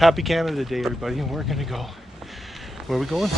Happy Canada Day, everybody, and we're gonna go. Where are we going?